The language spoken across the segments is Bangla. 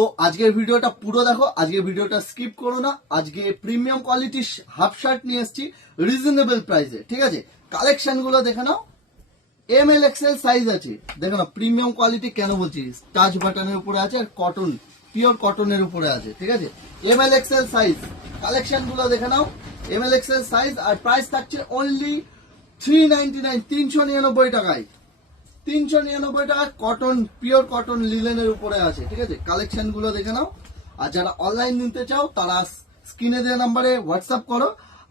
তো আজকের ভিডিওটা পুরো দেখো, আজকের ভিডিওটা স্কিপ করো না। আজকে প্রিমিয়াম কোয়ালিটির হাফ শার্ট নিয়ে এসেছি রিজনেবল প্রাইসে, ঠিক আছে। কালেকশন গুলো দেখে নাও, এমএল এক্সএল সাইজ আছে, দেখো না প্রিমিয়াম কোয়ালিটি কেন বলছি, টাচ বাটনের উপরে আছে আর কটন, পিওর কটনের উপরে আছে, ঠিক আছে। এমএল এক্সএল সাইজ কালেকশন গুলো দেখে নাও, এমএল এক্সএল সাইজ, আর প্রাইস থাকছে অনলি 399, 399 টাকায়। 399 টাকা কটন, পিওর কটন লিলেনের উপরে আছে, ঠিক আছে। কালেকশন গুলো দেখে নাও। আর যারা অনলাইন নিতে চাও তারা স্ক্রিনে দেওয়া নাম্বারে হোয়াটসঅ্যাপ করো,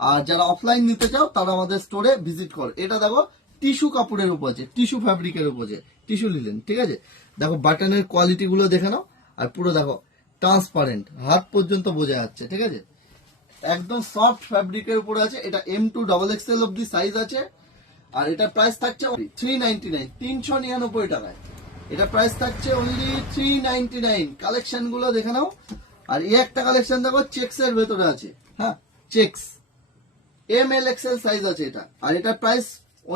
আর যারা অফলাইন নিতে চাও তারা আমাদের স্টোরে ভিজিট করো। এটা দেখো টিস্যু কাপড়ের উপর আছে, টিস্যু ফ্যাব্রিকের উপর আছে, টিস্যু লিলেন, ঠিক আছে। দেখো বাটনের কোয়ালিটি গুলো দেখে নাও, আর পুরো দেখো ট্রান্সপারেন্ট, হাত পর্যন্ত বোঝা যাচ্ছে, ঠিক আছে। একদম সফট ফ্যাব্রিকের উপরে আছে। এটা M2XXL অব্দি সাইজ আছে। আর এটা প্রাইস থাকছে 399, 399 টাকায়। এটা প্রাইস থাকছে অনলি 399। কালেকশন গুলো দেখে নাও। আর এই একটা কালেকশন দেখো চেক্স এর ভেতরে আছে, হ্যাঁ চেক্স, MLXL সাইজ আছে এটা। আর এটা প্রাইস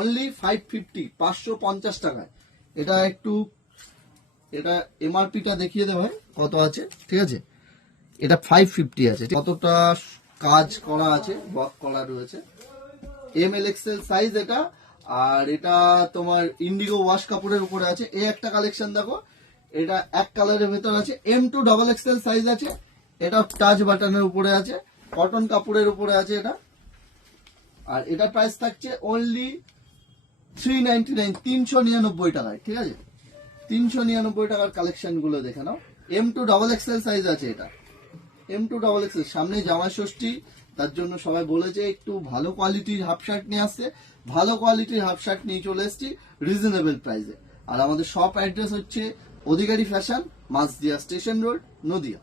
অনলি 550, 550 টাকায়। এটা একটু, এটা এমআরপি টা দেখিয়ে দেবো কত আছে, ঠিক আছে। এটা 550 আছে, কতটা কাজ করা আছে, ওয়ার্ক করা রয়েছে। MLXL সাইজ এটা। আর এটা তোমার ইন্ডিগো ওয়াশ কাপড়ের উপরে আছে। এই একটা কালেকশন দেখো, এটা এক কালারের ভেতর আছে, M2XXL সাইজ আছে। এটা টাচ বাটনের উপরে আছে, কটন কাপড়ের উপরে আছে এটা। আর এটা প্রাইস থাকছে অনলি 399, 399 টাকায়, ঠিক আছে। 399 টাকার কালেকশন গুলো দেখে নাও। M2XXL সাইজ আছে এটা, M2XXL। সামনে জামা ষষ্ঠী, তার জন্য সবাই বলেছে একটু ভালো কোয়ালিটির হাফ শার্ট নিয়ে আসছে। ভালো কোয়ালিটির হাফ শার্ট নিয়ে চলে এসেছি রিজনেবল প্রাইসে। আর আমাদের শপ অ্যাড্রেস হচ্ছে Adhikari fashion, Majhdia station road, Nadia.